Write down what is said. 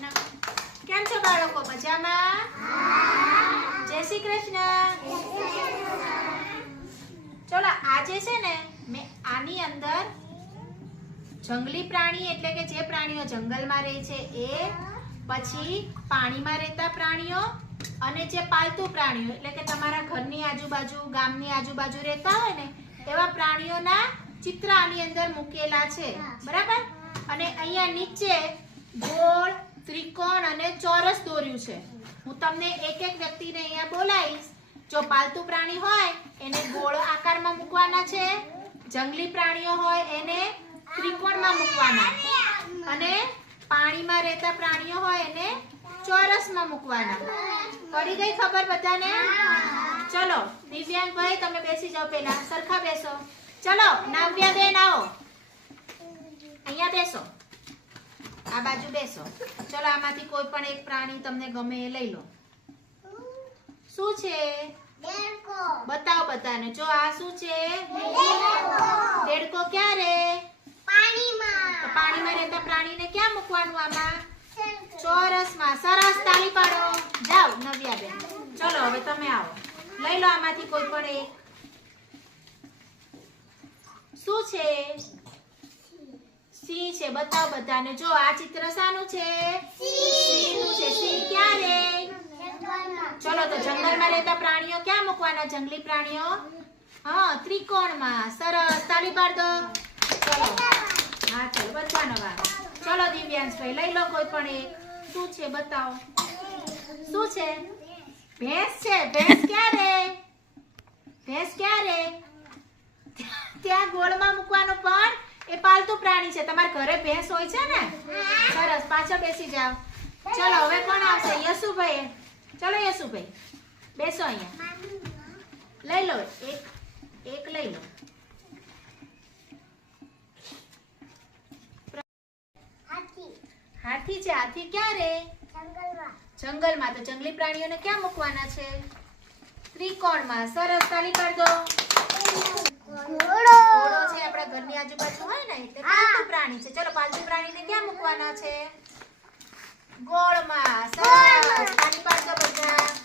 કેમ છો બાળકો? મજામાં? જય શ્રી કૃષ્ણ. ચલો આજે છે ને મેં આની અંદર જંગલી પ્રાણી એટલે કે જે પ્રાણીઓ જંગલમાં રહે છે એ, પછી પાણીમાં રહેતા પ્રાણીઓ અને જે પાલતુ પ્રાણીઓ એટલે કે તમારા ઘરની આજુબાજુ, ગામની આજુબાજુ રહેતા હોય ને એવા પ્રાણીઓના ચિત્ર આની અંદર મૂકેલા છે, બરાબર? અને અહીંયા નીચે ગોળ, ત્રિકોણ અને ચોરસ દોર્યું છે. હું તમને એક એક વ્યક્તિને અહીંયા બોલાવીશ. જો પાલતુ પ્રાણી હોય એને ગોળ આકારમાં મૂકવાના છે, જંગલી પ્રાણીઓ હોય એને ત્રિકોણમાં મૂકવાના, અને પાણીમાં રહેતા પ્રાણીઓ હોય એને ચોરસમાં મૂકવાના. પડી ગઈ ખબર બધાને? ચલો દિવ્યાંગ ભાઈ તમે બેસી જાઓ, પહેલા સરખા બેસો. ચલો નાવ્યા બેન આવો, અહીંયા બેસો, આ બાજુ બેસો. ચલો આમાંથી કોઈ પણ એક પ્રાણી તમને ગમે એ લઈ લો. શું છે? બતાવો બધાને. જો આ શું છે? દેડકો. ક્યાં રહે? પાણીમાં રહેતા પ્રાણીને ક્યાં મૂકવાનું? આમાં ચોરસમાં. સરસ, તાળી પાડો. જાઓ નવ્યા બેન. ચલો હવે તમે આવો, લઈ લો આમાંથી કોઈ પણ એક. શું છે? સિંહ છે. બતાવો બધાને. જો આ ચિત્ર શાનું છે? સિંહનું છે. સિંહ ક્યાં રહે? ચલો તો જંગલમાં રહેતા પ્રાણીઓ ક્યાં મૂકવાના? જંગલી પ્રાણીઓ હા ત્રિકોણમાં. સરસ, તાળી પાડ દો. ચલો હા ચલો બધાનો વાર. ચલો દિવ્યાંશભાઈ લઈ લો કોઈ પણ એક. શું છે બતાવો? શું છે? ભેંસ છે. ભેંસ ક્યાં રહે? ભેંસ ક્યાં રહે? ત્યાં ગોળમાં મૂકવાનું, પણ એ પાલતુ પ્રાણી છે. તમારા ઘરે ભેંસ હોય છે ને? સરસ, પાછળ બેસી જાઓ. ચલો હવે કોણ આવશે? યશુભાઈ. ચલો યશુભાઈ બેસો અહીંયા. લઈ લો એક લઈ લો. હાથી છે. હાથી ક્યાં રહે? જંગલમાં. તો જંગલી પ્રાણીઓને ક્યાં મૂકવાના છે? ત્રિકોણમાં. સરસ, તાળી પાડ દો. ઘોડો છે. આપણા ઘરની આજુબાજુ હોય ને એટલે પાલતુ પ્રાણી છે. ચલો પાલતુ પ્રાણીને ક્યાં મૂકવાના છે? ગોળમાં. સરસ, તાળી પાડ દો બધા.